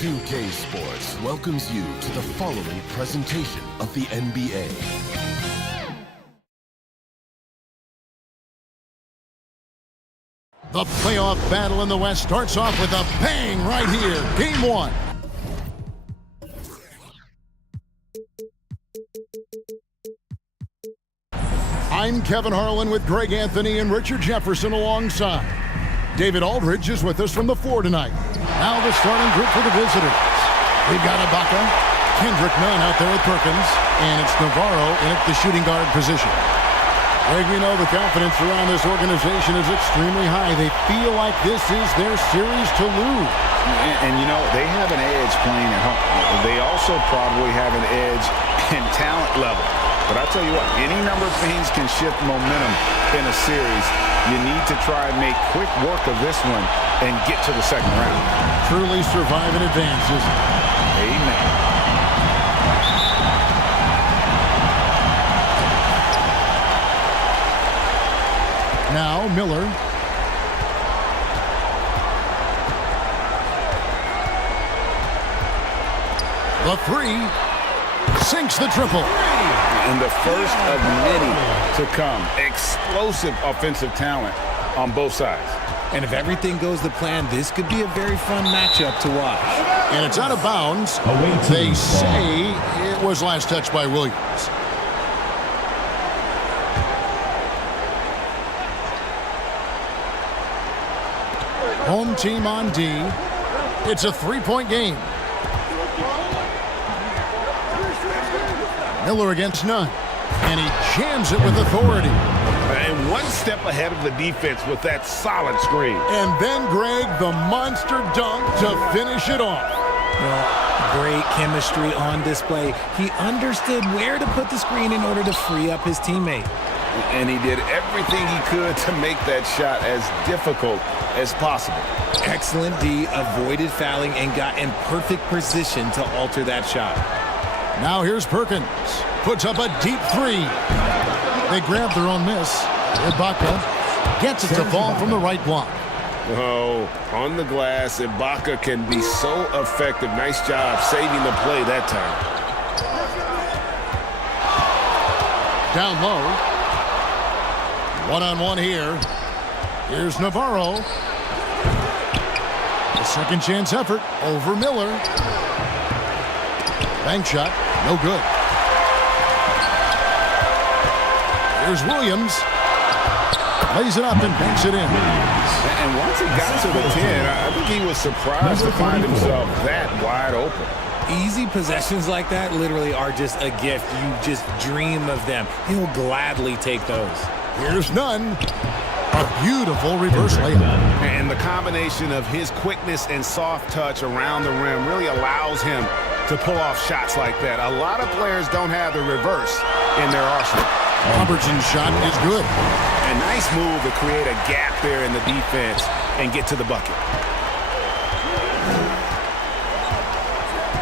2K Sports welcomes you to the following presentation of the NBA. The playoff battle in the West starts off with a bang right here. Game 1. I'm Kevin Harlan with Greg Anthony and Richard Jefferson alongside. David Aldridge is with us from the 4 tonight. Now the starting group for the visitors. We've got Ibaka, Kendrick Nunn out there with Perkins, and it's Navarro in at the shooting guard position. Greg, we know the confidence around this organization is extremely high. They feel like this is their series to lose. And you know, they have an edge playing at home. They also probably have an edge in talent level. But I tell you what, any number of things can shift momentum in a series. You need to try and make quick work of this one and get to the second round. Truly survive in advance, isn't it? Amen. Now Miller. The 3 sinks the triple. And the first of many to come. Explosive offensive talent on both sides. And if everything goes to plan, this could be a very fun matchup to watch. And it's out of bounds. They say it was last touched by Williams. Home team on D. It's a 3-point game. Miller against Nunn. And he jams it with authority. And one step ahead of the defense with that solid screen. And then, Greg, the monster dunk to finish it off. Well, great chemistry on display. He understood where to put the screen in order to free up his teammate. And he did everything he could to make that shot as difficult as possible. Excellent D, avoided fouling and got in perfect position to alter that shot. Now here's Perkins. Puts up a deep 3. They grab their own miss. Ibaka gets it to fall from the right block. Oh, on the glass, Ibaka can be so effective. Nice job saving the play that time. Down low. One-on-one here. Here's Navarro. A second chance effort over Miller. Bank shot, no good. Here's Williams. Lays it up and banks it in. And once he got to the 10, I think he was surprised to find himself that wide open. Easy possessions like that literally are just a gift. You just dream of them. He'll gladly take those. Here's Nunn. A beautiful reverse layup. And the combination of his quickness and soft touch around the rim really allows him to pull off shots like that. A lot of players don't have the reverse in their arsenal. Robertson's shot is good. A nice move to create a gap there in the defense and get to the bucket.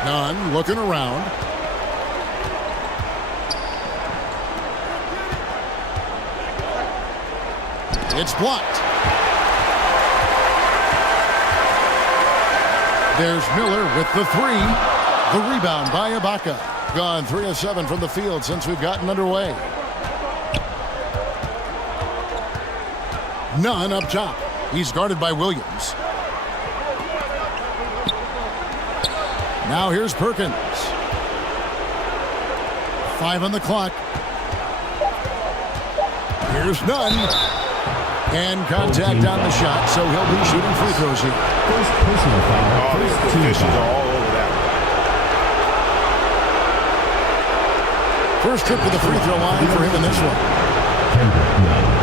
Nunn looking around. It's blocked. There's Miller with the 3. The rebound by Ibaka. Gone 3 of 7 from the field since we've gotten underway. Nunn up top. He's guarded by Williams. Now here's Perkins. 5 on the clock. Here's Nunn. And contact on the shot, so he'll be shooting free throws here. First personal foul. These officials are all over that one. First trip to the free throw line for him in this one. Kendrick Nunn.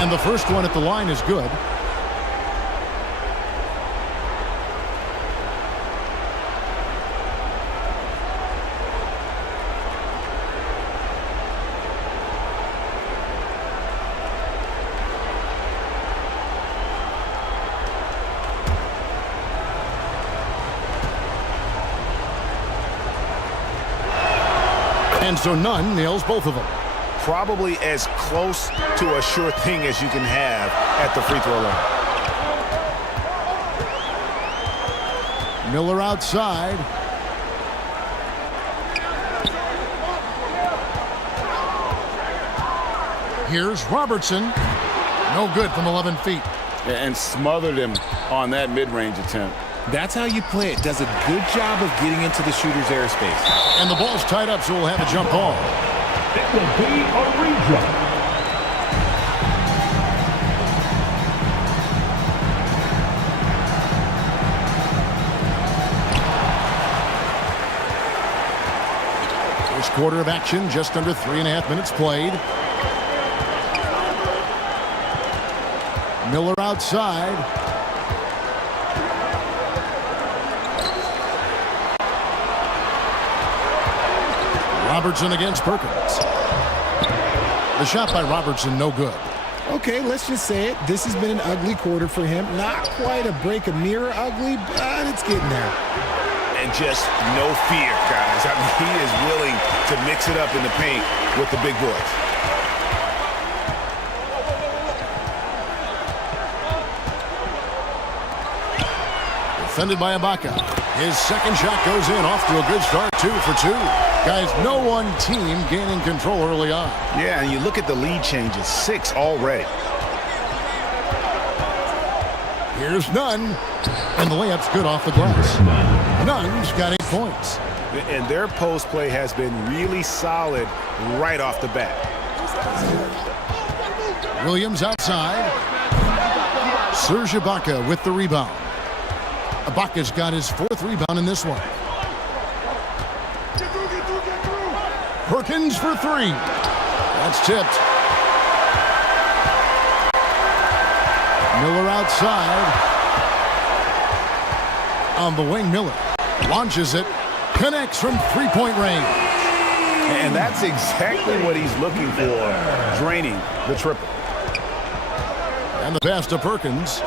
And the first one at the line is good. And so Nunn nails both of them. Probably as close to a sure thing as you can have at the free throw line. Miller outside. Here's Robertson. No good from 11 feet. And smothered him on that mid-range attempt. That's how you play it. Does a good job of getting into the shooter's airspace. And the ball's tied up, so we'll have a jump ball. It will be a redraw. First quarter of action, just under 3.5 minutes played. Miller outside. Robertson against Perkins. The shot by Robertson, no good. Okay, let's just say it. This has been an ugly quarter for him. Not quite a break a mirror ugly, but it's getting there. And just no fear, guys. I mean, he is willing to mix it up in the paint with the big boys. Defended by Ibaka. His second shot goes in, off to a good start, 2 for 2. Guys, no one team gaining control early on. Yeah, and you look at the lead changes, 6 already. Here's Nunn, and the layup's good off the glass. Nunn's got 8 points. And their post play has been really solid right off the bat. Williams outside. Serge Ibaka with the rebound. Ibaka's got his 4th rebound in this one. Perkins for 3. That's tipped. Miller outside. On the wing, Miller launches it. Connects from 3-point range. And that's exactly what he's looking for, draining the triple. And the pass to Perkins.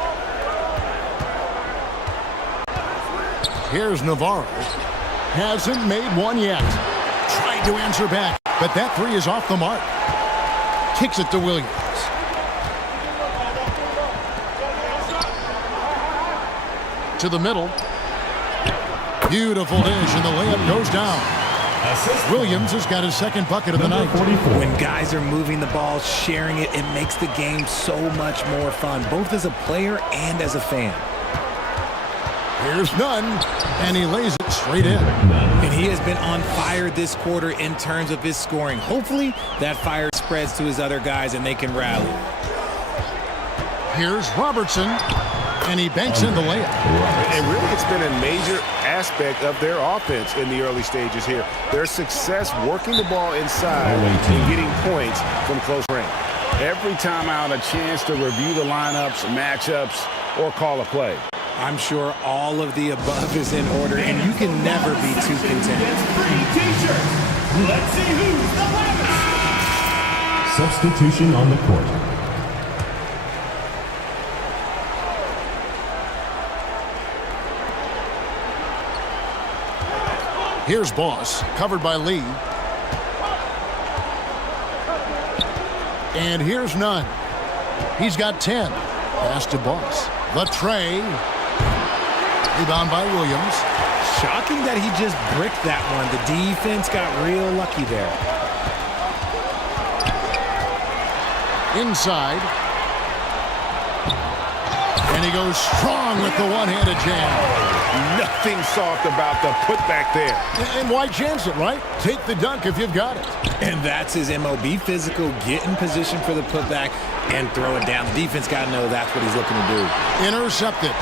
Here's Navarro. Hasn't made one yet. Tried to answer back, but that 3 is off the mark. Kicks it to Williams. To the middle. Beautiful dish, and the layup goes down. Williams has got his 2nd bucket of the night. 44. When guys are moving the ball, sharing it, it makes the game so much more fun, both as a player and as a fan. Here's Nunn, and he lays it straight in. And he has been on fire this quarter in terms of his scoring. Hopefully, that fire spreads to his other guys and they can rally. Here's Robertson, and he banks in the layup. And really, it's been a major aspect of their offense in the early stages here. Their success working the ball inside and getting points from close range. Every time out, a chance to review the lineups, matchups, or call a play. I'm sure all of the above is in order, and you can never be too content. Let's see who's the loudest. Substitution on the court. Here's Boss, covered by Lee. And here's Nunn. He's got 10. Pass to Boss. The tray. Rebound by Williams. Shocking that he just bricked that one. The defense got real lucky there. Inside. And he goes strong with the one-handed jam. Nothing soft about the putback there. And why chance it, right? Take the dunk if you've got it. And that's his MO. Be physical, get in position for the putback, and throw it down. The defense got to know that's what he's looking to do. Intercepted.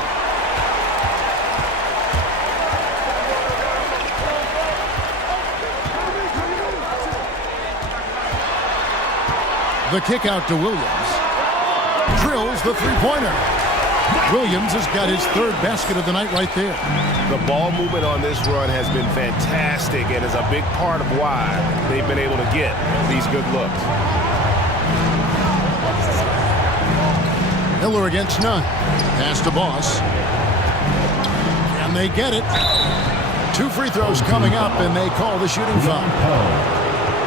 The kick out to Williams. Drills the three-pointer. Williams has got his 3rd basket of the night right there. The ball movement on this run has been fantastic and is a big part of why they've been able to get these good looks. Miller against Nunn. Pass to Boss. And they get it. 2 free throws coming up, and they call the shooting foul.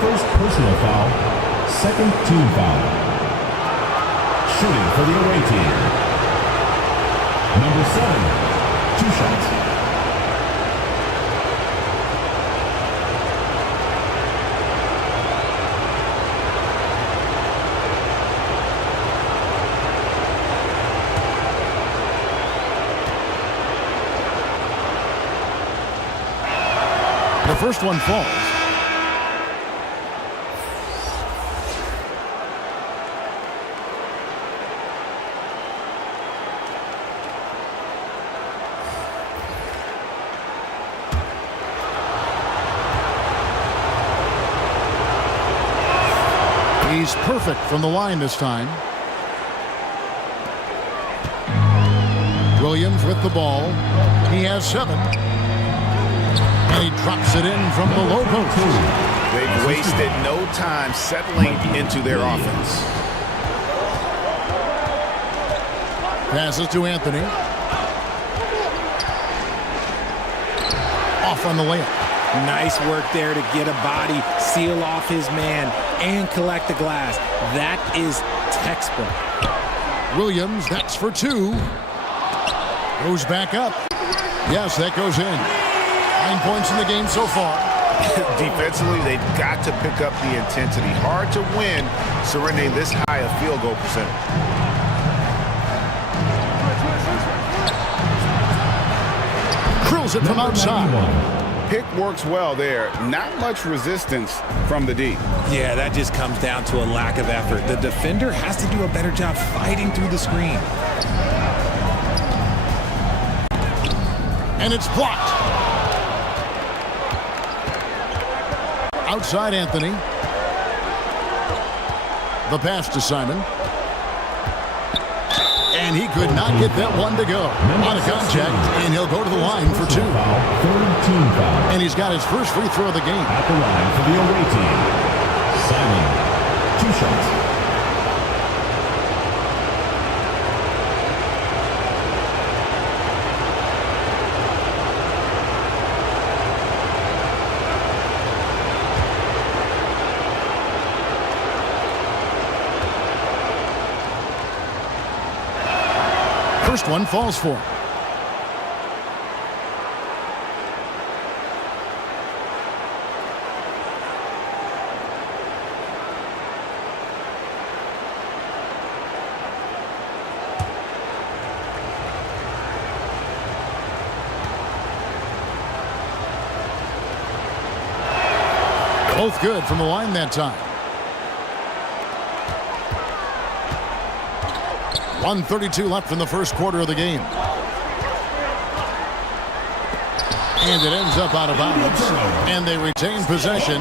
First personal foul. Second team foul. Shooting for the away team. Number 7. 2 shots. The first one falls. He's perfect from the line this time. Williams with the ball. He has 7. And he drops it in from the low post. They've wasted no time settling into their offense. Passes to Anthony. Off on the layup. Nice work there to get a body, seal off his man, and collect the glass. That is textbook. Williams, that's for 2. Goes back up. Yes, that goes in. 9 points in the game so far. Defensively, they've got to pick up the intensity. Hard to win surrendering this high a field goal percentage. Drills it from outside. Pick works well there. Not much resistance from the D. Yeah, that just comes down to a lack of effort. The defender has to do a better job fighting through the screen. And it's blocked. Outside Anthony. The pass to Simon. And he could not get that one to go. On a contact, and he'll go to the line for 2. Third team foul. And he's got his first free throw of the game. At the line for the away team. Simon. 2 shots. First one falls for him. Both good from the line that time. 1:32 left in the first quarter of the game. And it ends up out of bounds. And they retain possession.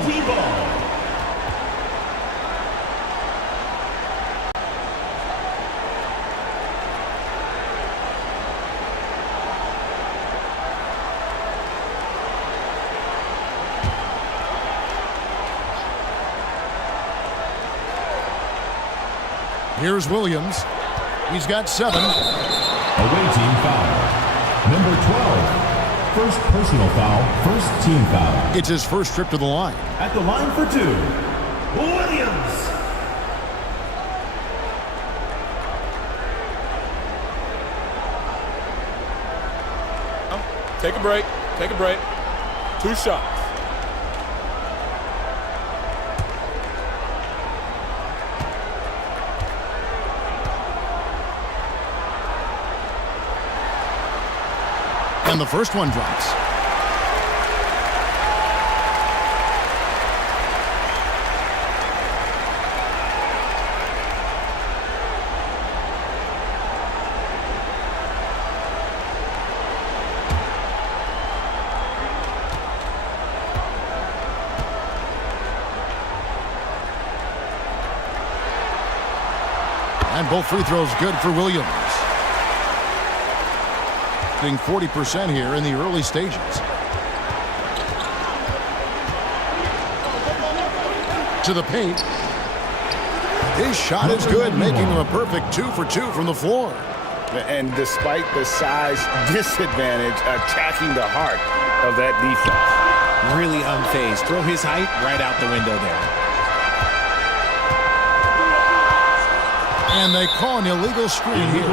Here's Williams. He's got 7. Away team foul. Number 12. First personal foul. First team foul. It's his first trip to the line. At the line for 2. Williams. Take a break. Take a break. 2 shots. And the first one drops. And both free throws good for Williams. 40% here in the early stages. To the paint. His shot is good, making him a perfect 2 for 2 from the floor. And despite the size disadvantage, attacking the heart of that defense. really unfazed. Throw his height right out the window there. And they call an illegal screen here.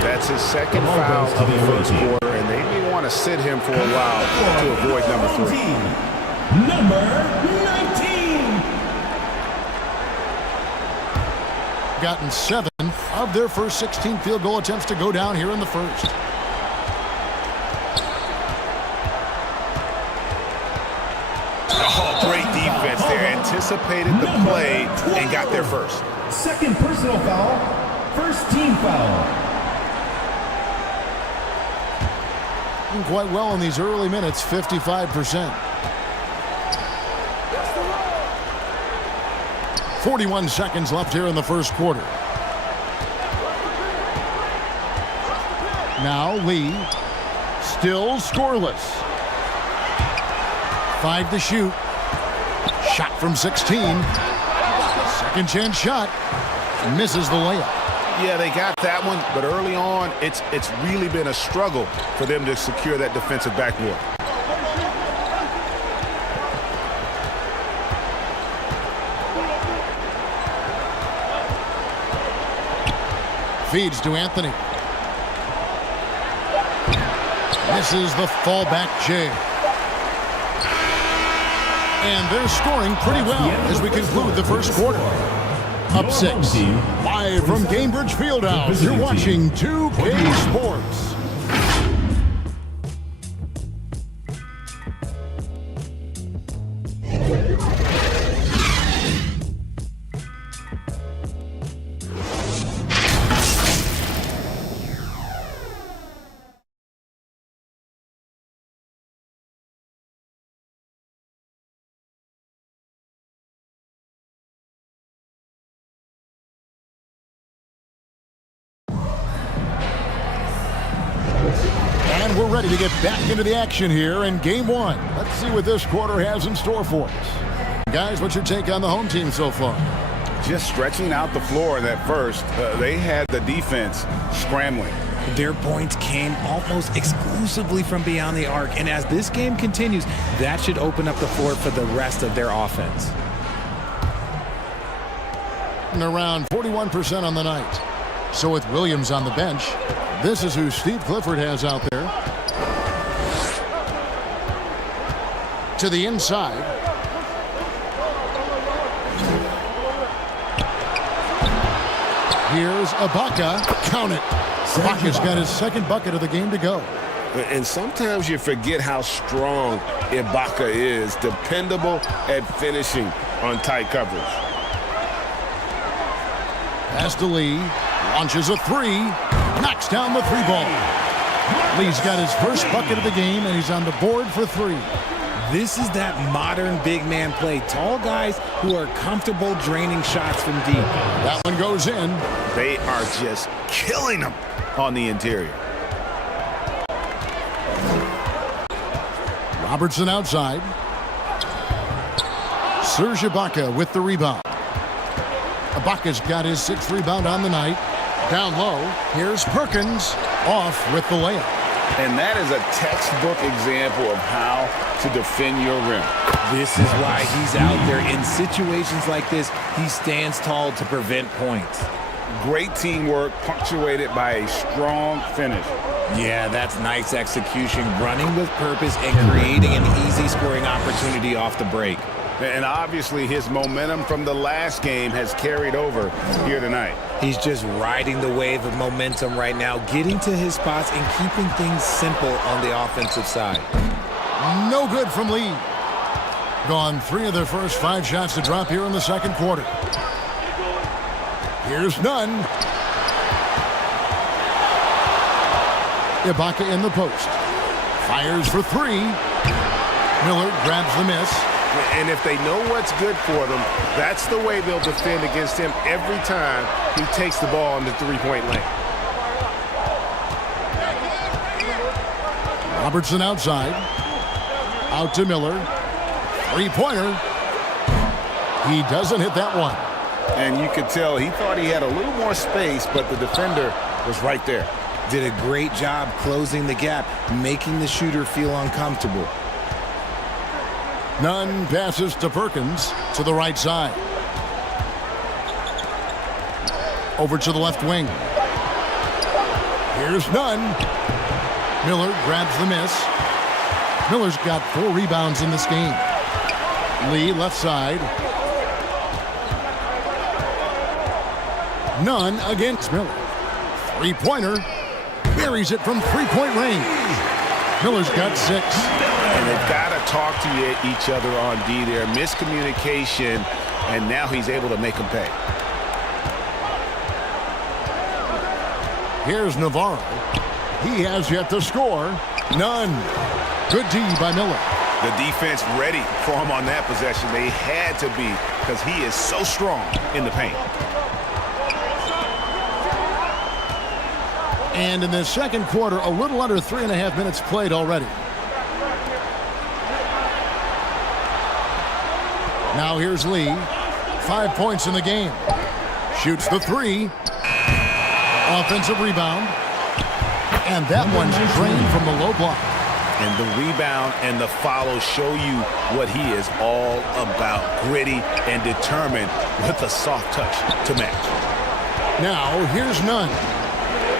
That's his second foul of the first quarter, and they may want to sit him for a while to avoid number 3. Number 19. Gotten 7 of their first 16 field goal attempts to go down here in the first. Oh, great defense there. Anticipated the play and got there first. Second personal foul. First team foul. Doing quite well in these early minutes, 55%. 41 seconds left here in the first quarter. Now Lee, still scoreless. 5 to shoot. Shot from 16. Second chance shot. Misses the layup. Yeah, they got that one, but early on, it's really been a struggle for them to secure that defensive backboard. Feeds to Anthony. Misses the fallback J. And they're scoring pretty well as we conclude the first quarter. Up 6. Live from Gainbridge Fieldhouse, you're watching 2K Sports. And we're ready to get back into the action here in Game 1. Let's see what this quarter has in store for us. Guys, what's your take on the home team so far? Just stretching out the floor in that first. They had the defense scrambling. Their points came almost exclusively from beyond the arc, and as this game continues, that should open up the floor for the rest of their offense. And around 41% on the night. So with Williams on the bench, this is who Steve Clifford has out there. To the inside. Here's Ibaka. Count it. Ibaka's got his second bucket of the game to go. And sometimes you forget how strong Ibaka is, dependable at finishing on tight coverage. Pass to Lee. Launches a 3. Knocks down the 3-ball. Lee's got his first bucket of the game, and he's on the board for 3. This is that modern big man play. Tall guys who are comfortable draining shots from deep. That one goes in. They are just killing them on the interior. Robertson outside. Serge Ibaka with the rebound. Ibaka's got his 6th rebound on the night. Down low, here's Perkins, off with the layup. And that is a textbook example of how to defend your rim. This is why he's out there. In situations like this, he stands tall to prevent points. Great teamwork, punctuated by a strong finish. Yeah, that's nice execution, running with purpose and creating an easy scoring opportunity off the break. And obviously his momentum from the last game has carried over here tonight. He's just riding the wave of momentum right now, getting to his spots and keeping things simple on the offensive side. No good from Lee. Gone 3 of their first 5 shots to drop here in the second quarter. Here's none. Ibaka in the post. Fires for 3. Miller grabs the miss. And if they know what's good for them, that's the way they'll defend against him every time he takes the ball in the three-point lane. Robertson outside. Out to Miller. 3-pointer. He doesn't hit that one. And you could tell he thought he had a little more space, but the defender was right there. Did a great job closing the gap, making the shooter feel uncomfortable. Nunn passes to Perkins to the right side. Over to the left wing. Here's Nunn. Miller grabs the miss. Miller's got 4 rebounds in this game. Lee left side. Nunn against Miller. Three-pointer. Buries it from three-point range. Miller's got 6. And they've got to talk to each other on D there. Miscommunication, and now he's able to make them pay. Here's Navarro. He has yet to score. Nunn. Good D by Miller. The defense ready for him on that possession. They had to be, because he is so strong in the paint. And in the second quarter, a little under 3.5 minutes played already. Now here's Lee. 5 points in the game. Shoots the 3. Offensive rebound. And that one's drained from the low block. And the rebound and the follow show you what he is all about. Gritty and determined with a soft touch to match. Now here's Nunn.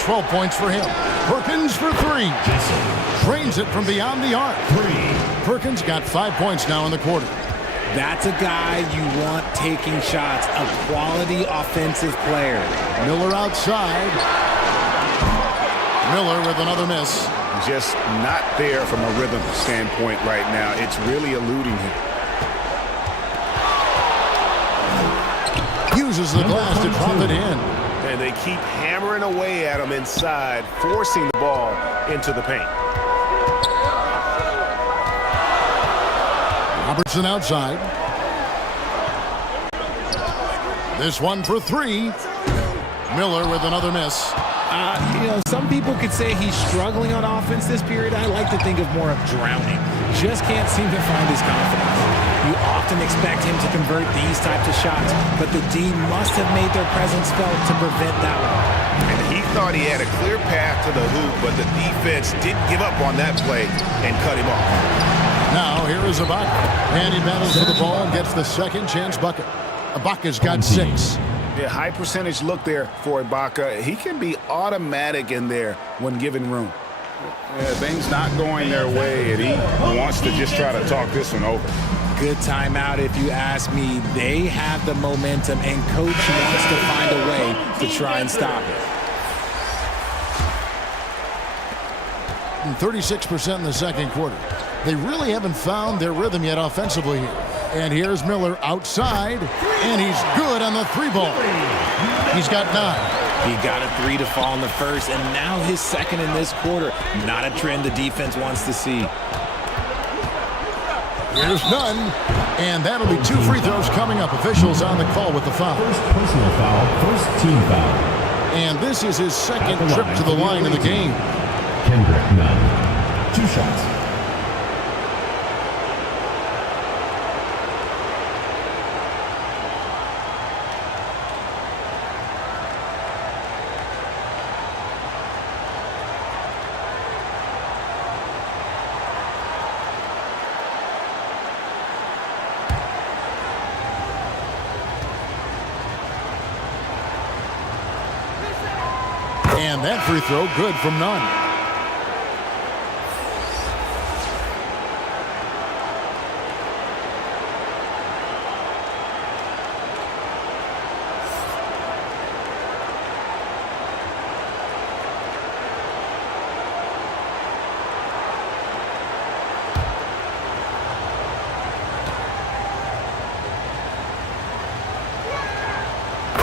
12 points for him. Perkins for 3. Drains it from beyond the arc. Perkins got 5 points now in the quarter. That's a guy you want taking shots, a quality offensive player. Miller outside. Miller with another miss. Just not there from a rhythm standpoint right now. It's really eluding him. Uses the glass to drop it in. And they keep hammering away at him inside, forcing the ball into the paint. Robertson outside. This one for 3. Miller with another miss. Some people could say he's struggling on offense this period. I like to think of more of drowning. Just can't seem to find his confidence. You often expect him to convert these types of shots, but the D must have made their presence felt to prevent that one. And he thought he had a clear path to the hoop, but the defense didn't give up on that play and cut him off. Now here is Ibaka. And he battles for the ball and gets the second chance bucket. Ibaka's got 6. Yeah, high percentage look there for Ibaka. He can be automatic in there when given room. Yeah, things not going their way, and he wants to just try to talk this one over. Good timeout if you ask me. They have the momentum, and coach wants to find a way to try and stop it. 36% in the second quarter. They really haven't found their rhythm yet offensively here. And here's Miller outside, and he's good on the 3-ball. He's got 9. He got a 3 to fall in the first, and now his second in this quarter. Not a trend the defense wants to see. Here's Nunn, and that'll be 2 free throws coming up. Officials on the call with the foul. First personal foul, first team foul. And this is his second trip to the line in the game. Kendrick Nunn. 2 shots. And that free throw good from Nunn.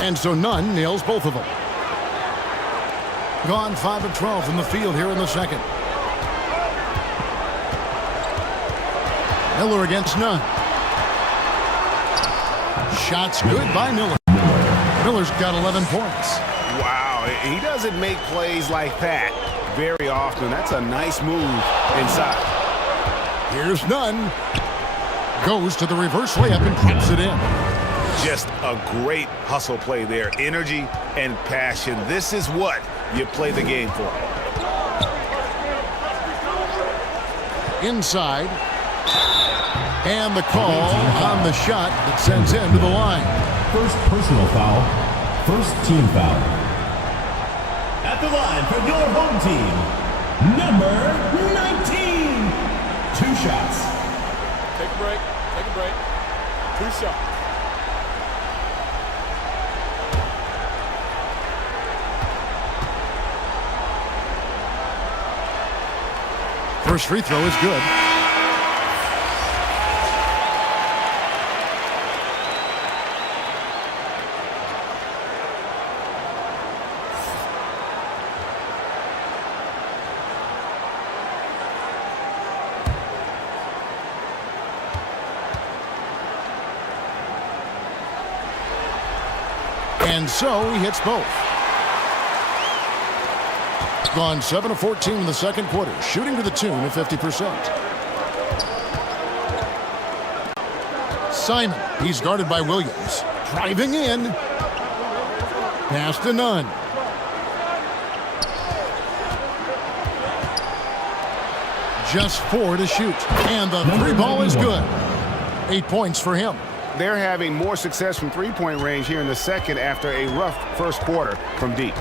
And so Nunn nails both of them. Gone 5 of 12 from the field here in the second. Miller against Nunn. Shots good by Miller. Miller's got 11 points. Wow, he doesn't make plays like that very often. That's a nice move inside. Here's Nunn. Goes to the reverse layup and puts it in. Just a great hustle play there. Energy and passion. This is what you play the game for. Inside. And the call on the shot that sends him to the line. First personal foul. First team foul. At the line for your home team, number 19. 2 shots. Take a break. Take a break. 2 shots. First free throw is good. And so he hits both. Gone 7 of 14 in the second quarter, shooting to the tune of 50%. Simon, he's guarded by Williams. Driving in. Pass to Nunn. Just 4 to shoot. And the 3 ball is good. 8 points for him. They're having more success from three-point range here in the second after a rough first quarter from deep.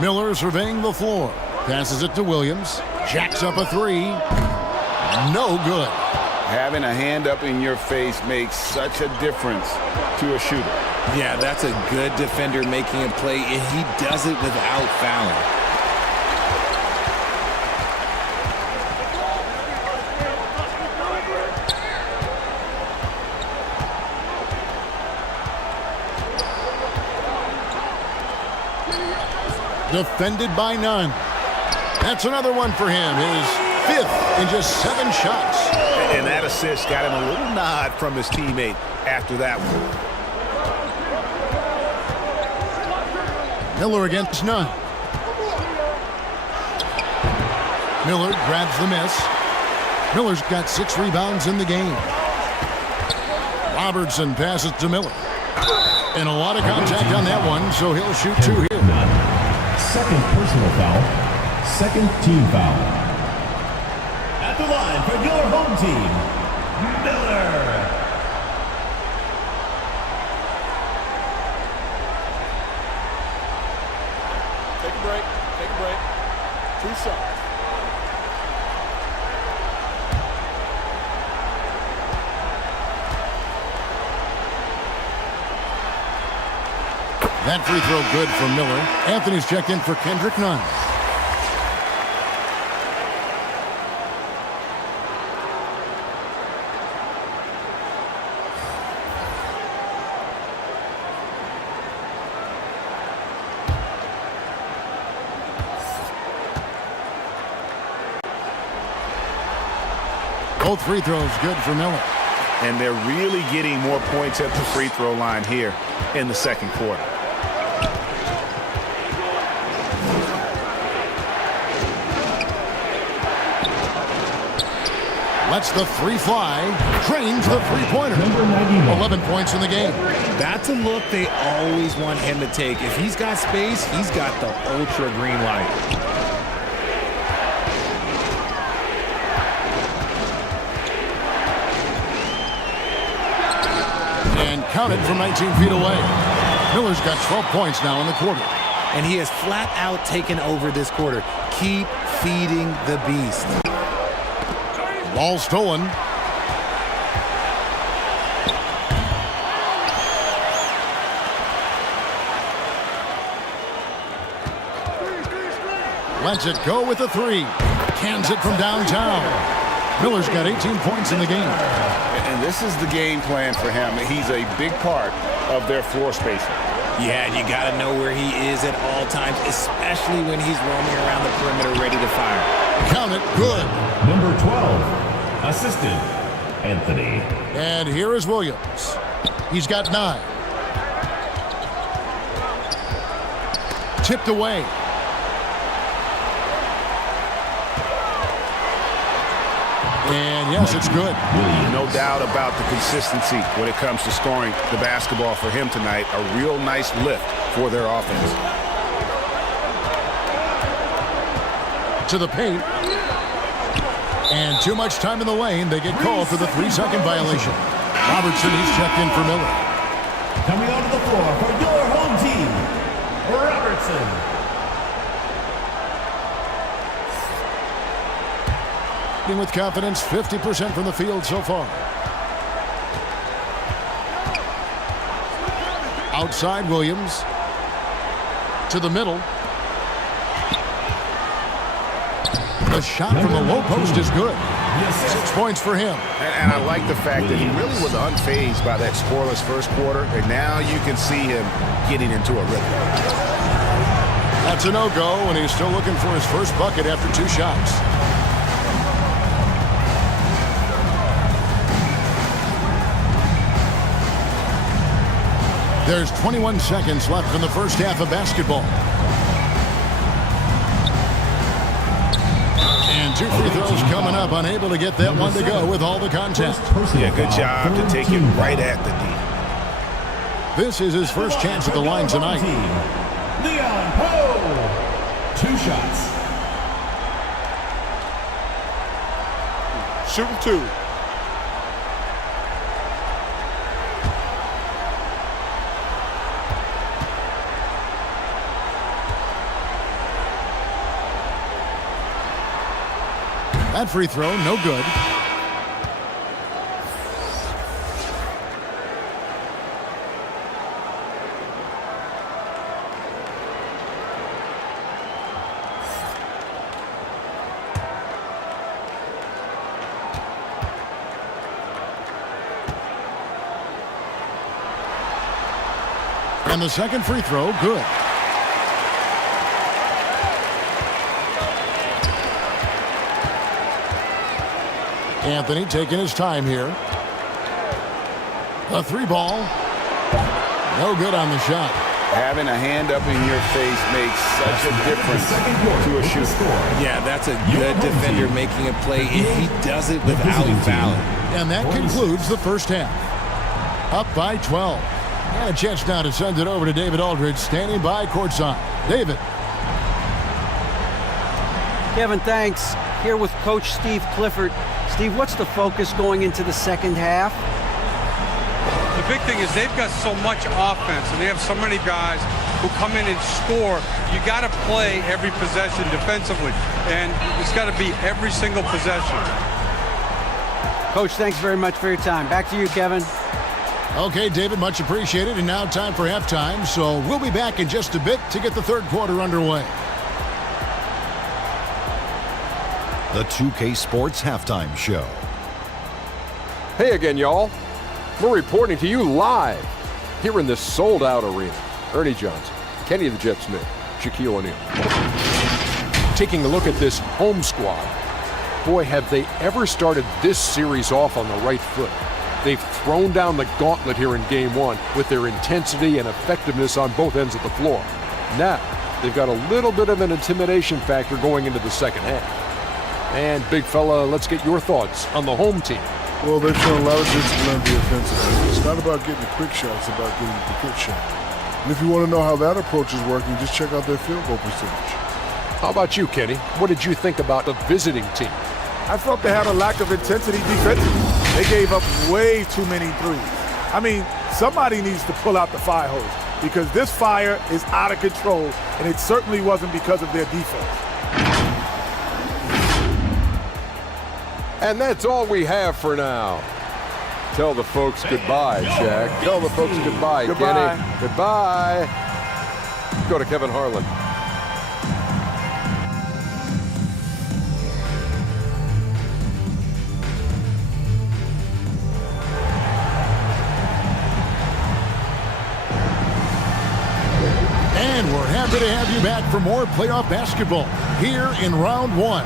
Miller surveying the floor. Passes it to Williams. Jacks up a 3. No good. Having a hand up in your face makes such a difference to a shooter. Yeah, that's a good defender making a play, and he does it without fouling. Defended by Nunn. That's another one for him. His 5th in just 7 shots. And that assist got him a little nod from his teammate after that one. Miller against Nunn. Miller grabs the miss. Miller's got 6 rebounds in the game. Robertson passes to Miller. And a lot of contact on that one, so he'll shoot 2 here. Second personal foul. Second team foul. At the line for your home team, Miller. Take a break. Take a break. 2 shots. That free throw good for Miller. Anthony's checked in for Kendrick Nunn. Both free throws good for Miller. And they're really getting more points at the free throw line here in the second quarter. Lets the 3 fly. Drains the 3-pointer. 11 points in the game. That's a look they always want him to take. If he's got space, he's got the ultra green light. And counted from 19 feet away. Miller's got 12 points now in the quarter. And he has flat out taken over this quarter. Keep feeding the beast. Ball stolen. Lets it go with a 3. Cans it from downtown. Miller's got 18 points in the game. And this is the game plan for him. He's a big part of their floor spacing. Yeah, you got to know where he is at all times, especially when he's roaming around the perimeter ready to fire. Count it, good. Number 12, assistant, Anthony. And here is Williams. He's got 9. Tipped away. And yes, it's good. No doubt about the consistency when it comes to scoring the basketball for him tonight. A real nice lift for their offense. To the paint. And too much time in the lane. They get called for the 3-second violation. Robertson, he's checked in for Miller. Coming onto the floor for your home team, Robertson. With confidence, 50% from the field so far. Outside Williams. To the middle. The shot from the low post is good. 6 points for him. And I like the fact that he really was unfazed by that scoreless first quarter, and now you can see him getting into a rhythm. That's a no-go, and he's still looking for his first bucket after 2 shots. There's 21 seconds left in the first half of basketball. And 2 free throws coming up, unable to get that one to go with all the contact. Yeah, good job to take it right at the D. This is his first chance at the line tonight. Leon Poe. 2 shots. Shooting 2. That free throw, no good. And the second free throw, good. Anthony taking his time here. A 3-ball. No good on the shot. Having a hand up in your face makes such a difference to a shooter. Yeah, that's a good defender making a play. He does it without fouling. And that concludes the first half. Up by 12. And a chance now to send it over to David Aldridge, standing by courtside. David. Kevin, thanks. Here with Coach Steve Clifford. Steve, what's the focus going into the second half? The big thing is they've got so much offense, and they have so many guys who come in and score. You got to play every possession defensively, and it's got to be every single possession. Coach, thanks very much for your time. Back to you, Kevin. Okay, David, much appreciated. And now time for halftime, so we'll be back in just a bit to get the third quarter underway. The 2K Sports Halftime Show. Hey again, y'all. We're reporting to you live here in this sold-out arena. Ernie Johnson, Kenny the Jet Smith, Shaquille O'Neal. Taking a look at this home squad. Boy, have they ever started this series off on the right foot. They've thrown down the gauntlet here in Game 1 with their intensity and effectiveness on both ends of the floor. Now, they've got a little bit of an intimidation factor going into the second half. And, big fella, let's get your thoughts on the home team. Well, they've shown a lot of discipline on the offensive end. It's not about getting a quick shot, it's about getting the quick shot. And if you want to know how that approach is working, just check out their field goal percentage. How about you, Kenny? What did you think about the visiting team? I felt they had a lack of intensity defensively. They gave up way too many threes. I mean, somebody needs to pull out the fire hose because this fire is out of control, and it certainly wasn't because of their defense. And that's all we have for now. Tell the folks goodbye, Shaq. Tell the folks goodbye, Goodbye. Kenny. Goodbye. Go to Kevin Harlan. And we're happy to have you back for more playoff basketball here in round 1.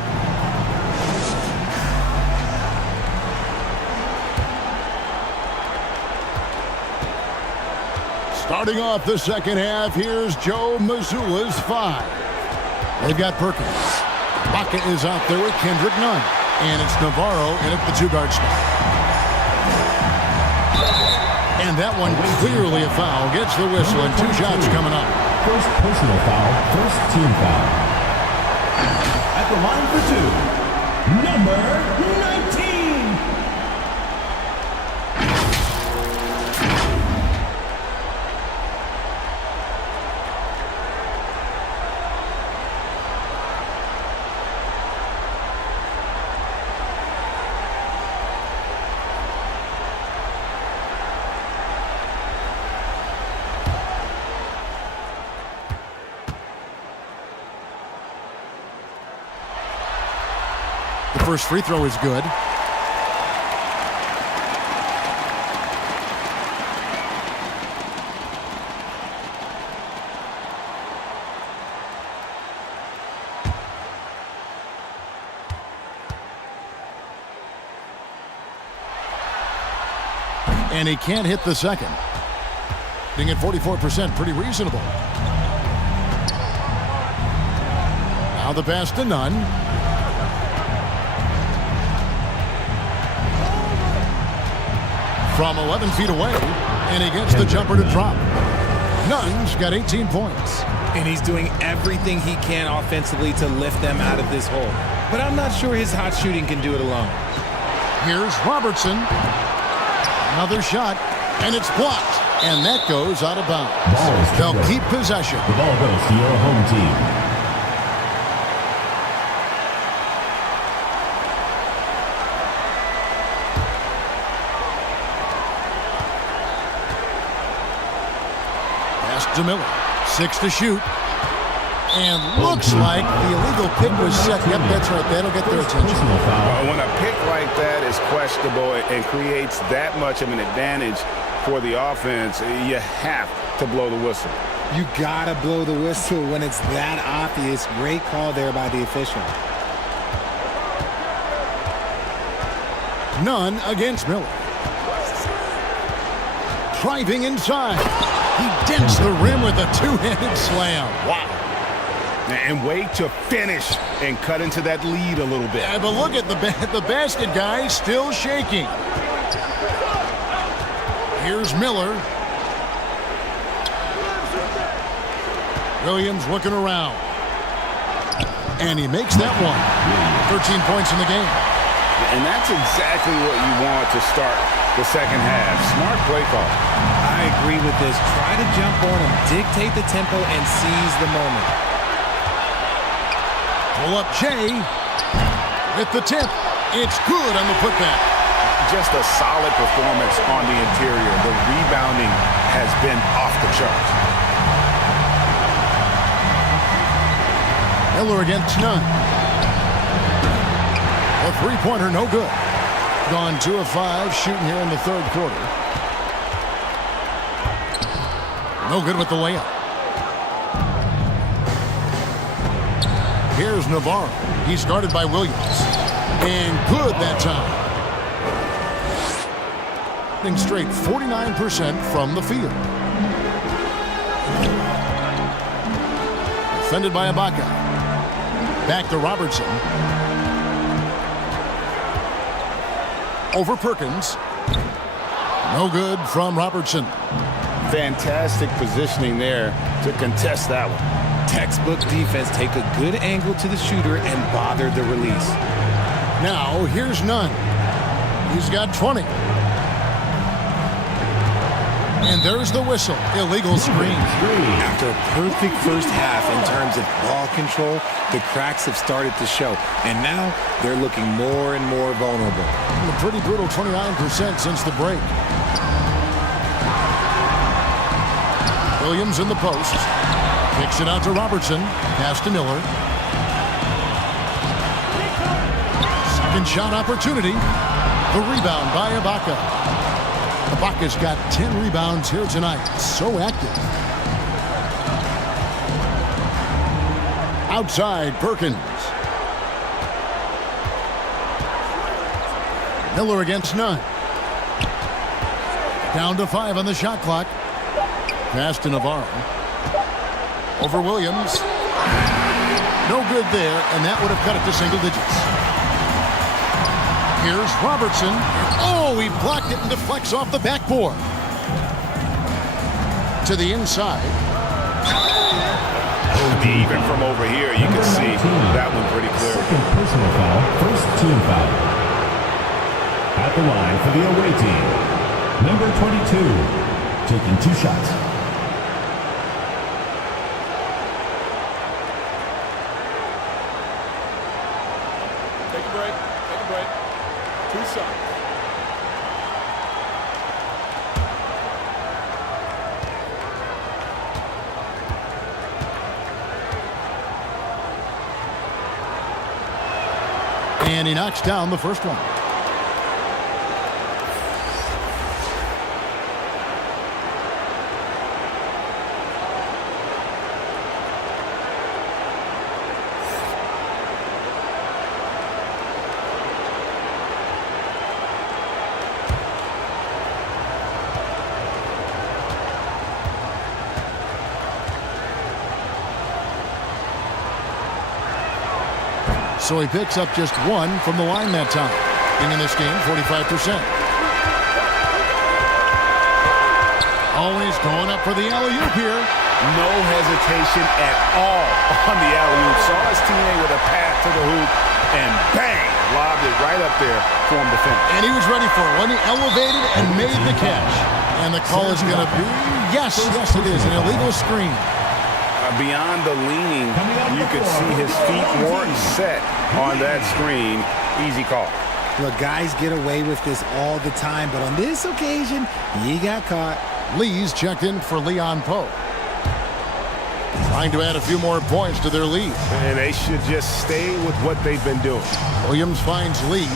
Starting off the second half, here's Joe Mazzulla's 5. They've got Perkins. Baca is out there with Kendrick Nunn. And it's Navarro in at the 2-guard spot. And that one clearly a foul. Gets the whistle and 2 shots coming up. First personal foul, first team foul. At the line for 2, number 19. The first free throw is good. And he can't hit the second. Being at 44%, pretty reasonable. Now the pass to Nunn. From 11 feet away, and he gets the jumper to drop. Nunn's got 18 points. And he's doing everything he can offensively to lift them out of this hole. But I'm not sure his hot shooting can do it alone. Here's Robertson. Another shot, and it's blocked. And that goes out of bounds. They'll keep possession. The ball goes to your home team. To Miller, 6 to shoot, and looks like the illegal pick was set. Yep, that's right. That'll get their attention. When a pick like that is questionable and creates that much of an advantage for the offense, you have to blow the whistle. You gotta blow the whistle when it's that obvious. Great call there by the official. Nunn against Miller. Driving inside. He dents the rim with a two-handed slam. Wow. And wait to finish and cut into that lead a little bit. Yeah, but look at the basket guy still shaking. Here's Miller. Williams looking around. And he makes that one. 13 points in the game. And that's exactly what you want to start the second half. Smart play call. I agree with this. Try to jump on him, dictate the tempo, and seize the moment. Pull up Jay with the tip. It's good on the putback. Just a solid performance on the interior. The rebounding has been off the charts. Miller against Nunn. A three-pointer, no good. Gone 2 of 5 shooting here in the third quarter. No good with the layup. Here's Navarro. He's guarded by Williams. And good that time. Hitting straight 49% from the field. Defended by Ibaka. Back to Robertson. Over Perkins. No good from Robertson. Fantastic positioning there to contest that one. Textbook defense. Take a good angle to the shooter and bother the release. Now here's Nunn. He's got 20. And there's the whistle. Illegal screen. After a perfect first half in terms of ball control, the cracks have started to show. And now they're looking more and more vulnerable. A pretty brutal 29% since the break. Williams in the post. Kicks it out to Robertson. Pass to Miller. Second shot opportunity. The rebound by Ibaka. Ibaka's got 10 rebounds here tonight. So active. Outside, Perkins. Miller against Nunn. Down to 5 on the shot clock. Pass to Navarro. Over Williams. No good there, and that would have cut it to single digits. Here's Robertson. Oh, he blocked it and deflects off the backboard. To the inside. Even from over here, you can see that one pretty clear. Second personal foul, first team foul. At the line for the away team, number 22, taking 2 shots. Take a break. Take a break. 2 shots. And he knocks down the first one. So he picks up just 1 from the line that time. Being in this game, 45%. Always going up for the alley-oop here. No hesitation at all on the alley-oop. Saw his teammate with a pass to the hoop, and bang, lobbed it right up there for him to finish. And he was ready for it when he elevated and made the catch. And the call is going to be, yes, it is, an illegal screen. Beyond the leaning, you could see his feet weren't set on that screen. Easy call. Look, guys get away with this all the time, but on this occasion, he got caught. Lee's checked in for Leon Poe. Trying to add a few more points to their lead. And they should just stay with what they've been doing. Williams finds Lee.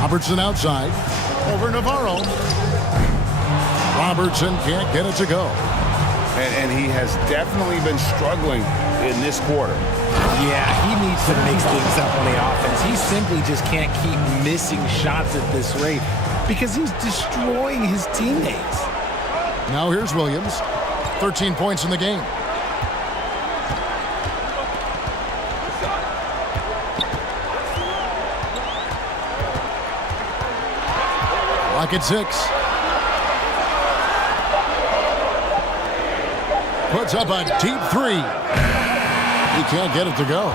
Robertson outside. Over Navarro. Robertson can't get it to go. And he has definitely been struggling in this quarter. Yeah, he needs to mix things up on the offense. He simply just can't keep missing shots at this rate because he's destroying his teammates. Now here's Williams. 13 points in the game. Clock at 6. Puts up a deep 3. He can't get it to go.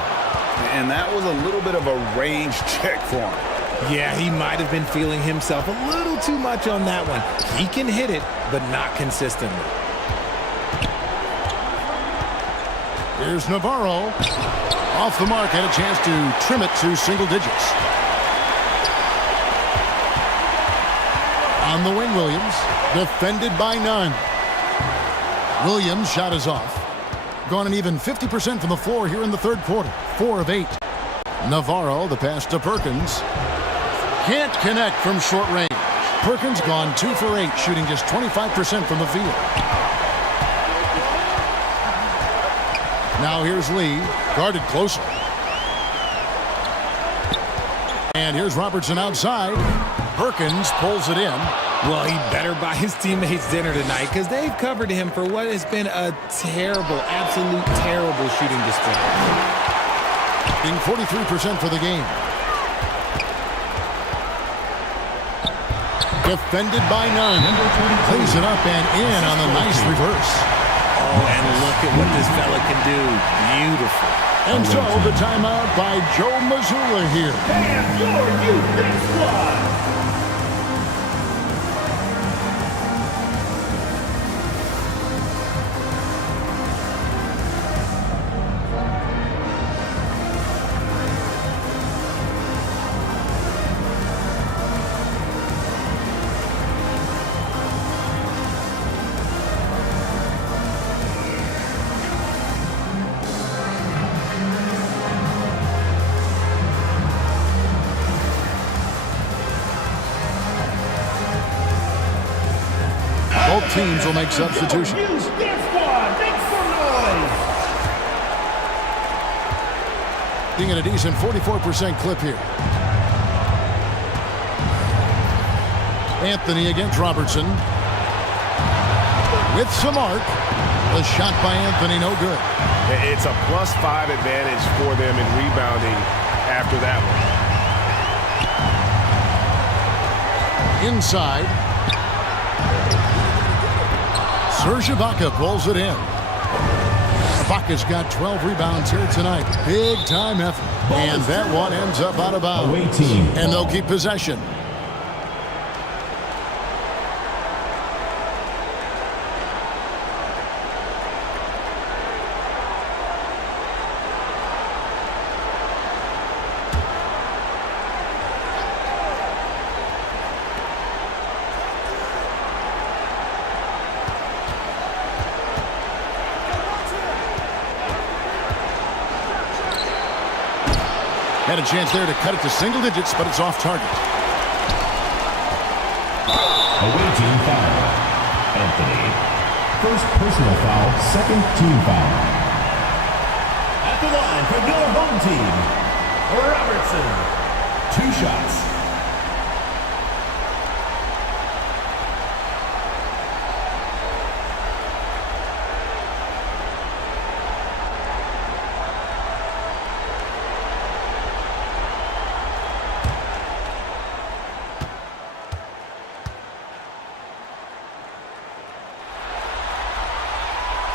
And that was a little bit of a range check for him. Yeah, he might have been feeling himself a little too much on that one. He can hit it, but not consistently. Here's Navarro. Off the mark, had a chance to trim it to single digits. On the wing, Williams. Defended by none. Williams' shot is off. Gone an even 50% from the floor here in the third quarter. 4 of 8. Navarro, the pass to Perkins. Can't connect from short range. Perkins gone 2 for 8, shooting just 25% from the field. Now here's Lee, guarded closer. And here's Robertson outside. Perkins pulls it in. Well, he better buy his teammates dinner tonight because they've covered him for what has been a terrible, absolute terrible shooting display. Being 43% for the game. Defended by none. Plays it up and in on the nice reverse. Oh, and look at what this fella can do. Beautiful. And so the timeout by Joe Mazzulla here. And your youth big squad. Both teams will make substitutions. Being at a decent 44% clip here. Anthony against Robertson. With some arc. The shot by Anthony, no good. It's a +5 advantage for them in rebounding after that one. Inside. Serge Ibaka pulls it in. Ibaka's got 12 rebounds here tonight. Big time effort. And that one ends up out of bounds. And they'll keep possession. Had a chance there to cut it to single digits, but it's off target. Away team foul. Anthony. First personal foul, second team foul. At the line for your home team, Robertson. 2 shots.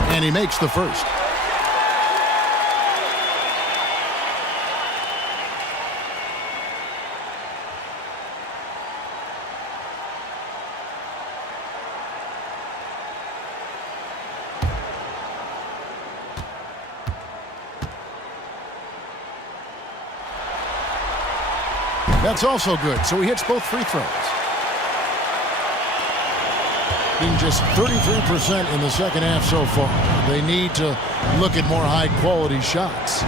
And he makes the first. That's also good, so he hits both free throws. Being just 33% in the second half so far. They need to look at more high-quality shots.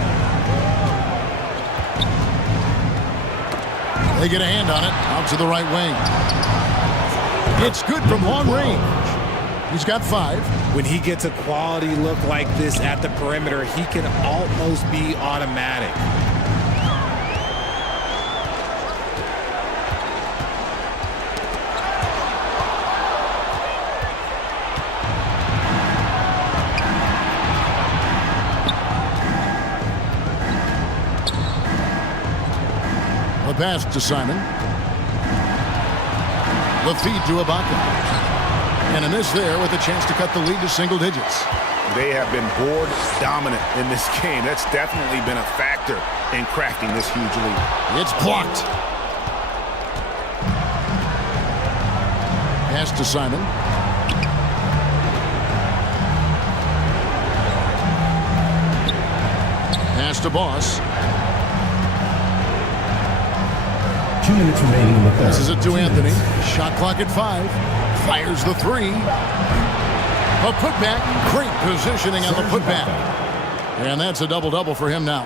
They get a hand on it, out to the right wing. It's good from long range. He's got 5. When he gets a quality look like this at the perimeter, he can almost be automatic. Pass to Simon. The feed to Ibaka. And a miss there with a chance to cut the lead to single digits. They have been board dominant in this game. That's definitely been a factor in crafting this huge lead. It's blocked. Pass to Simon. Pass to Boss. 2 minutes remaining in the third. Passes it to Anthony. Shot clock at 5. Fires the 3. A putback. Great positioning on the putback. And that's a double-double for him now.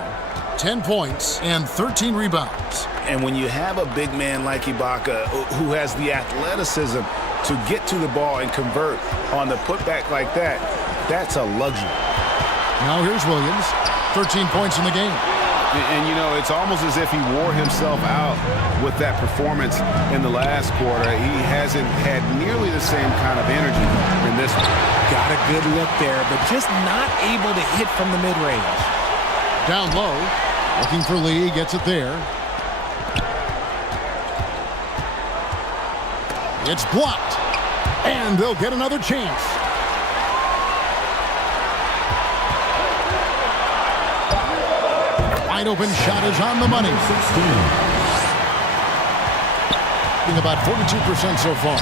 10 points and 13 rebounds. And when you have a big man like Ibaka who has the athleticism to get to the ball and convert on the putback like that, that's a luxury. Now here's Williams. 13 points in the game. And, you know, it's almost as if he wore himself out with that performance in the last quarter. He hasn't had nearly the same kind of energy in this one. Got a good look there, but just not able to hit from the mid-range. Down low. Looking for Lee. Gets it there. It's blocked. And they'll get another chance. Wide open shot is on the money. Being about 42% so far.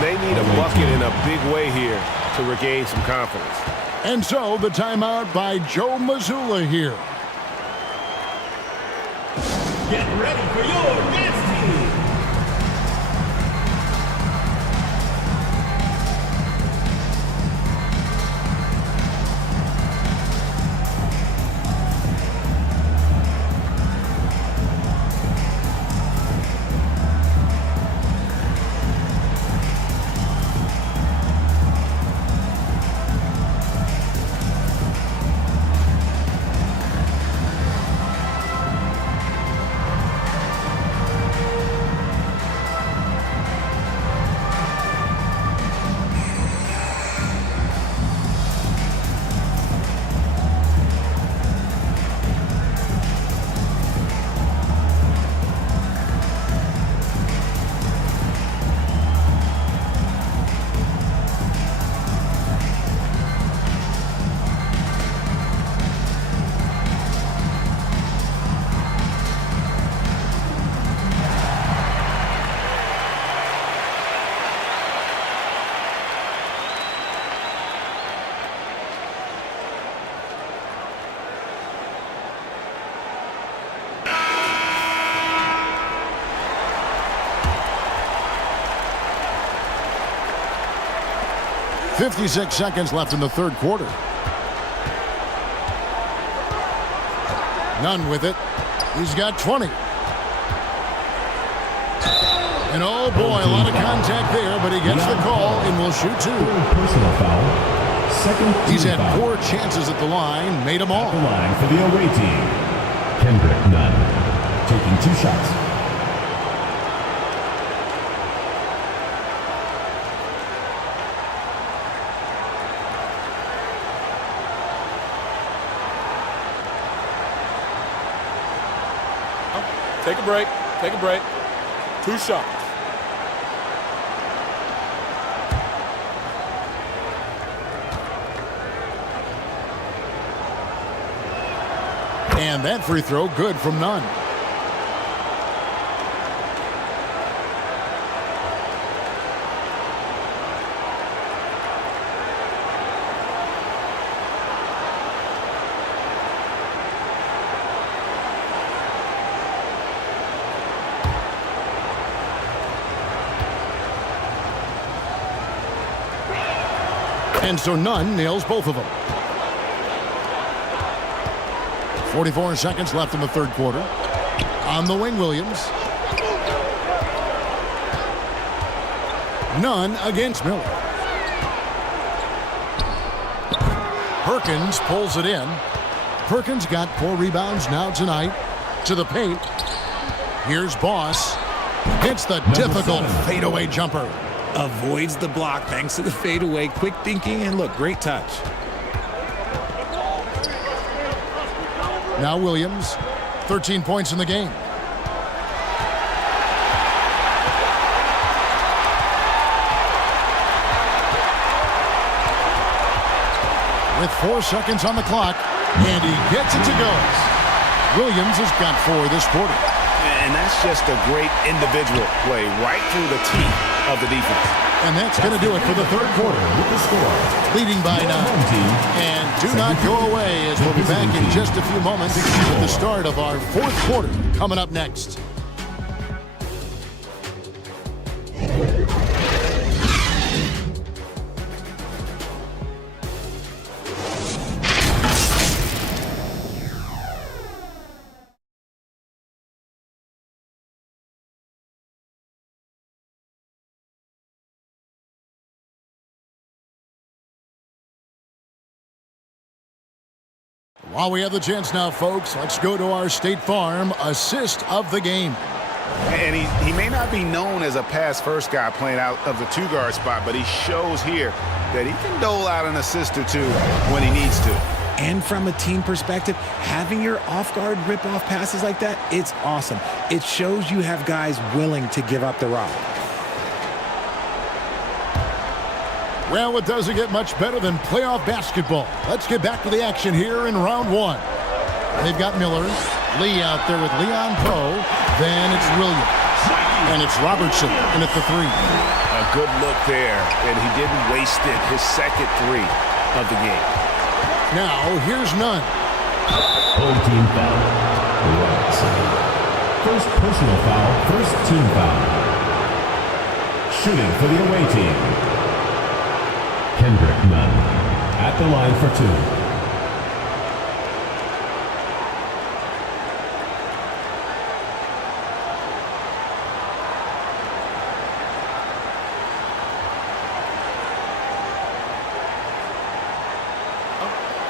They need a bucket in a big way here to regain some confidence. And so the timeout by Joe Mazzulla here. Get ready for your dance team. 56 seconds left in the third quarter. Nunn with it. He's got 20. And oh boy, a lot of contact there, but he gets the call and will shoot two. Personal foul. Second team He's had foul. 4 chances at the line, made them all. The line for the away team. Kendrick Nunn taking 2 shots. Take a break. Take a break. 2 shots. And that free throw good from Nunn. And so Nunn nails both of them. 44 seconds left in the third quarter. On the wing, Williams. Nunn against Miller. Perkins pulls it in. Perkins got 4 rebounds now tonight. To the paint. Here's Boss. Hits the difficult fadeaway jumper. Avoids the block thanks to the fadeaway. Quick thinking, and look, great touch. Now Williams, 13 points in the game. With 4 seconds on the clock, and he gets it to go. Williams has got 4 this quarter. And that's just a great individual play right through the teeth of the defense. And that's going to do it for the third quarter. With the score. Leading by 9. And do not go away, as we'll be back in just a few moments with the start of our fourth quarter coming up next. While we have the chance now, folks, let's go to our State Farm assist of the game. And he may not be known as a pass-first guy playing out of the 2-guard spot, but he shows here that he can dole out an assist or 2 when he needs to. And from a team perspective, having your off-guard rip-off passes like that, it's awesome. It shows you have guys willing to give up the rock. Well, it doesn't get much better than playoff basketball. Let's get back to the action here in round 1. They've got Miller, Lee out there with Leon Poe, then it's Williams, and it's Robertson in at the 3. A good look there, and he didn't waste it, his second 3 of the game. Now, here's Nunn. Home team foul. Robertson. First personal foul, first team foul. Shooting for the away team. Kendrick Nunn at the line for 2.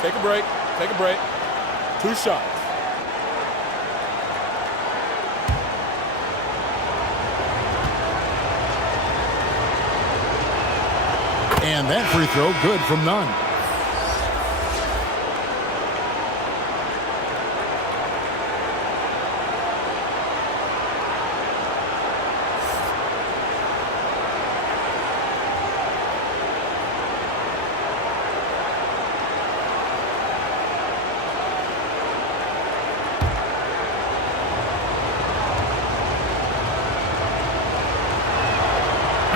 Take a break. Take a break. 2 shots. And that free throw good from Nunn.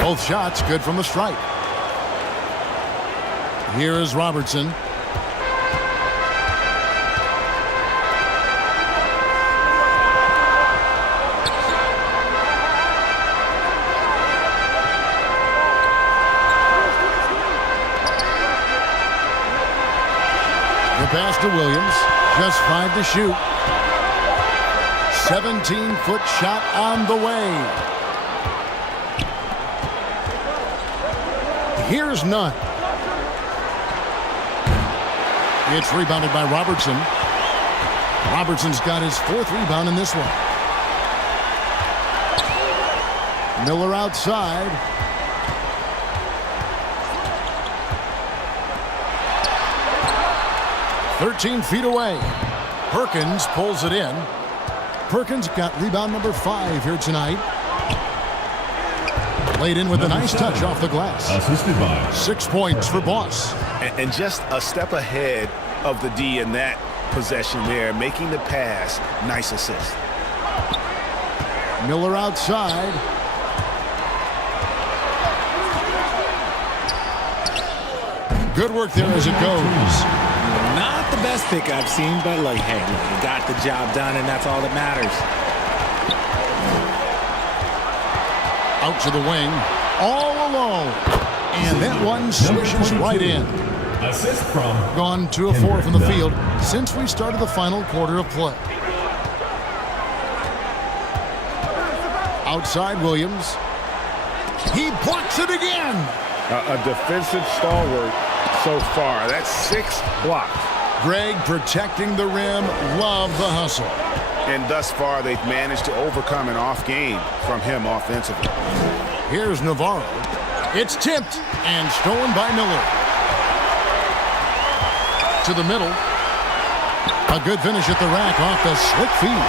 Both shots good from the stripe. Here is Robertson. Pass to Williams. Just 5 to shoot. 17-foot shot on the way. Here's none. It's rebounded by Robertson. Robertson's got his 4th rebound in this one. Miller outside. "13 feet away." Perkins pulls it in. Perkins got rebound number 5 here tonight. Laid in with a nice touch off the glass. Assisted by 6 points for Boss. And just a step ahead of the D in that possession there, making the pass. Nice assist. Miller outside. Good work there as it goes. Not the best pick I've seen, but like, hey, you got the job done, and that's all that matters. Out to the wing, all alone. And that one swishes right in. assist from Gone 2 of 4 from the field since we started the final quarter of play. Outside Williams. He blocks it again. A defensive stalwart so far. That's 6 blocks. Greg protecting the rim. Love the hustle. And thus far, they've managed to overcome an off game from him offensively. Here's Navarro. It's tipped and stolen by Miller. To the middle. A good finish at the rack off the slick feed.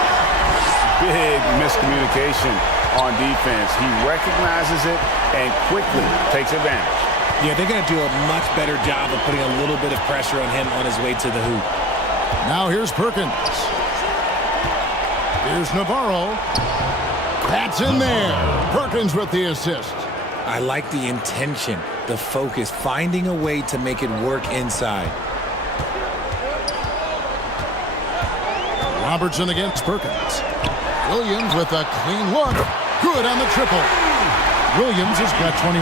Big miscommunication on defense. He recognizes it and quickly takes advantage. Yeah, they're going to do a much better job of putting a little bit of pressure on him on his way to the hoop. Now here's Perkins. Here's Navarro. That's in there. Perkins with the assist. I like the intention, the focus, finding a way to make it work inside. Robertson against Perkins. Williams with a clean look. Good on the triple. Williams has got 21.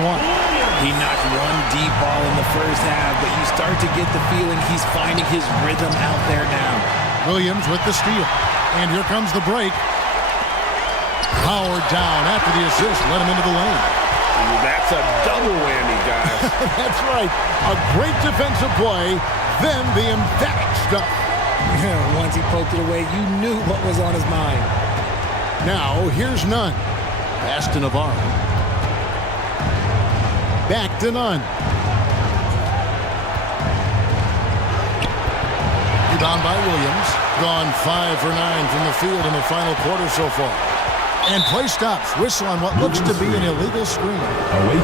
He knocked one deep ball in the first half, but you start to get the feeling he's finding his rhythm out there now. Williams with the steal. And here comes the break. Howard down after the assist. Let him into the lane. That's a double whammy, guys. That's right. A great defensive play, then the emphatic stuff. Yeah, once he poked it away, you knew what was on his mind. Now, here's Nunn. Pass to Navarro. Back to Nunn. Rebound by Williams. Gone 5 for 9 from the field in the final quarter so far. And play stops. Whistle on what looks to be an illegal screen.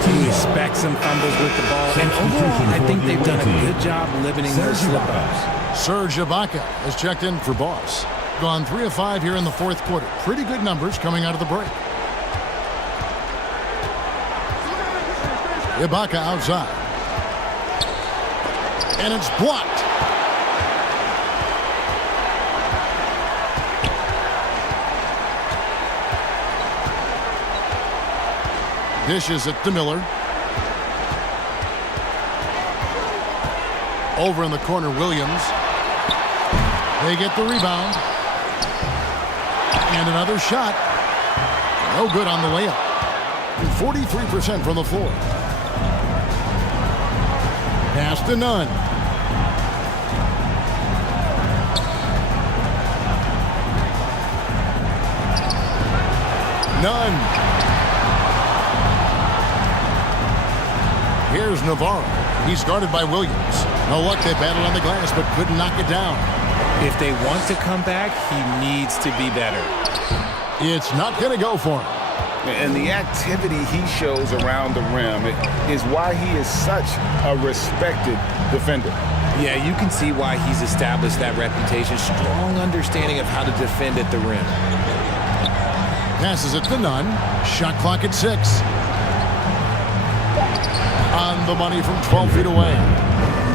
He expects some fumbles with the ball. And overall, I think they've done a good job limiting those slip-ups. Serge Ibaka has checked in for Boss. Gone 3 of 5 here in the fourth quarter. Pretty good numbers coming out of the break. Ibaka outside. And it's blocked. Dishes it to Miller. Over in the corner, Williams. They get the rebound. And another shot. No good on the layup. 43% from the floor. Pass to Nunn. Nunn. Here's Navarro. He's guarded by Williams. No luck, they battled on the glass, but couldn't knock it down. If they want to come back, he needs to be better. It's not going to go for him. And the activity he shows around the rim is why he is such a respected defender. Yeah, you can see why he's established that reputation. Strong understanding of how to defend at the rim. Passes it to Nunn. Shot clock at 6. On the money from 12 feet away.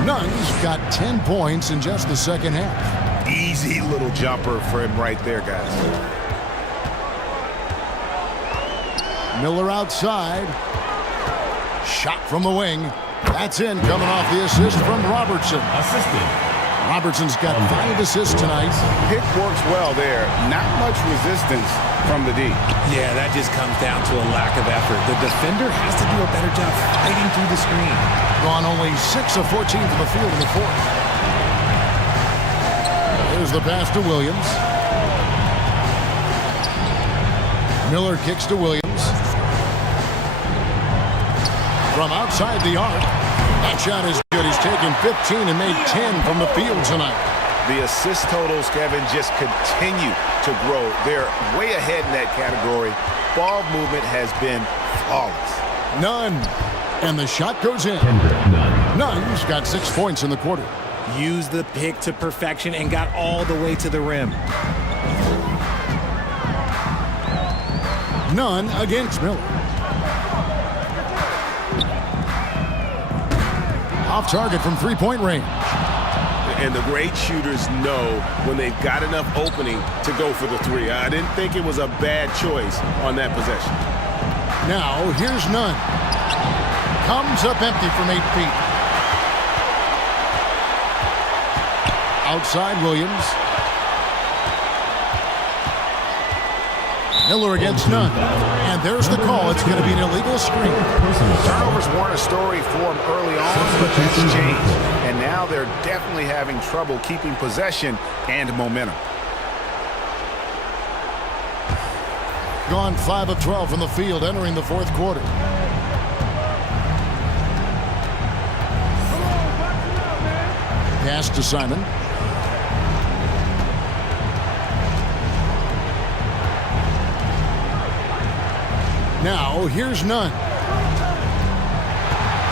Nunn's got 10 points in just the second half. Easy little jumper for him right there, guys. Miller outside. Shot from the wing. That's in, coming off the assist from Robertson. assisted Robertson's got 5 assists tonight. Pick works well there. Not much resistance from the D. Yeah, that just comes down to a lack of effort. The defender has to do a better job fighting through the screen. Gone only 6 of 14 from the field in the fourth. Here's the pass to Williams. Miller kicks to Williams. From outside the arc. That shot is good. He's taken 15 and made 10 from the field tonight. The assist totals, Kevin, just continue to grow. They're way ahead in that category. Ball movement has been flawless. Nunn. And the shot goes in. Nunn's got 6 points in the quarter. Used the pick to perfection and got all the way to the rim. Nunn against Miller. Off target from three-point range. And the great shooters know when they've got enough opening to go for the three. I didn't think it was a bad choice on that possession. Now, here's Nunn. Comes up empty from 8 feet. Outside Williams. Miller against Nunn. And there's the call. It's going to be an illegal screen. Turnovers weren't a story for them early on, but that's changed. And now they're definitely having trouble keeping possession and momentum. Gone 5 of 12 from the field entering the fourth quarter. Pass to Simon. Now, here's Nunn.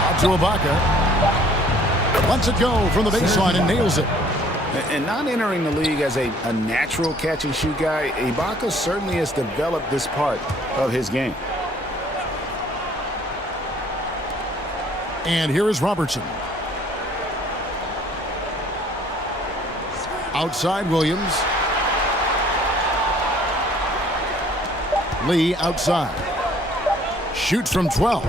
Out to Ibaka. Lets it go from the baseline and nails it. And not entering the league as a natural catch-and-shoot guy, Ibaka certainly has developed this part of his game. And here is Robertson. Outside Williams. Lee outside. Shoots from 12.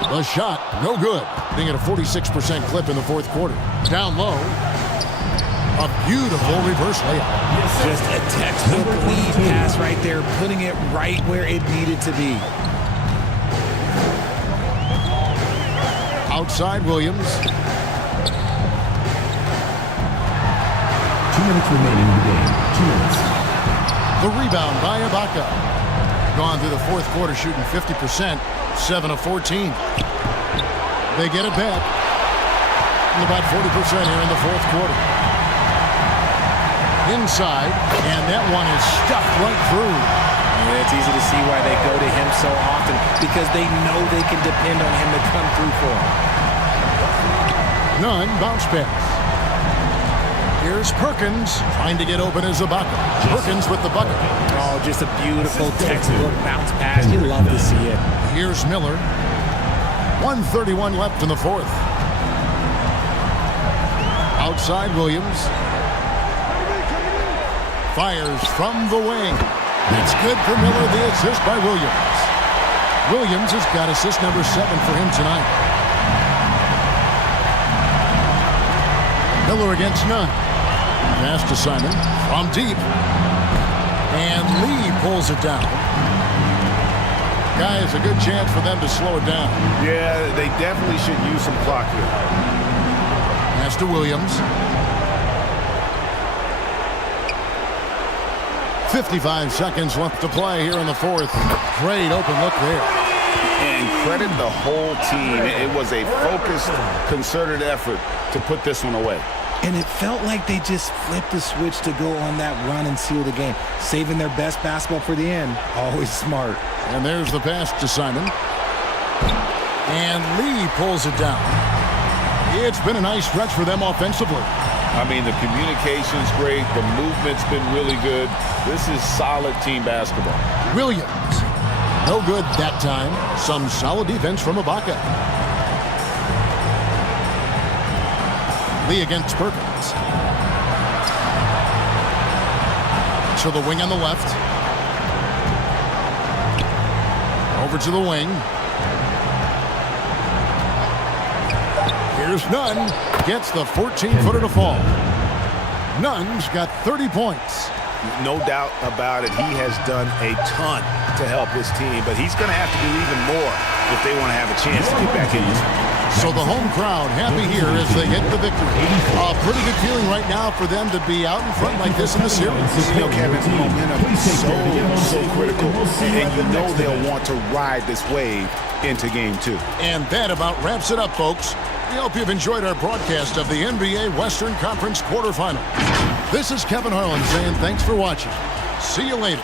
The shot, no good. Being at a 46% clip in the fourth quarter. Down low. A beautiful reverse layup. Just a textbook lead pass right there, putting it right where it needed to be. Outside Williams. 2 minutes remaining in the game. 2 minutes. The rebound by Ibaka. Gone through the fourth quarter shooting 50%, 7 of 14. They get it back. And about 40% here in the fourth quarter. Inside, and that one is stuffed right through. Yeah, it's easy to see why they go to him so often, because they know they can depend on him to come through for them. Nunn, bounce pass. Here's Perkins trying to get open as Ibaka. Perkins with the bucket. Oh, just a beautiful textbook bounce pass. You love to see it. Here's Miller. 1:31 left in the fourth. Outside Williams. Fires from the wing. It's good for Miller, the assist by Williams. Williams has got assist number 7 for him tonight. Miller against Nunn. Pass to Simon from deep. And Lee pulls it down. Guys, a good chance for them to slow it down. Yeah, they definitely should use some clock here. Pass to Williams. 55 seconds left to play here in the fourth. Great open look there. And credit the whole team. It was a focused, concerted effort to put this one away. And it felt like they just flipped the switch to go on that run and seal the game. Saving their best basketball for the end. Always smart. And there's the pass to Simon. And Lee pulls it down. It's been a nice stretch for them offensively. I mean, the communication's great. The movement's been really good. This is solid team basketball. Williams. No good that time. Some solid defense from Ibaka. Lee against Perkins. To the wing on the left. Over to the wing. Here's Nunn. Gets the 14-footer to fall. Nunn's got 30 points. No doubt about it. He has done a ton to help his team, but he's going to have to do even more if they want to have a chance to get back in this. So the home crowd happy here as they get the victory. A pretty good feeling right now for them to be out in front like this in the series. You know, Kevin, momentum is so critical, and you know they'll want to ride this wave into Game 2. And that about wraps it up, folks. We hope you've enjoyed our broadcast of the NBA Western Conference quarterfinals. This is Kevin Harlan saying thanks for watching. See you later.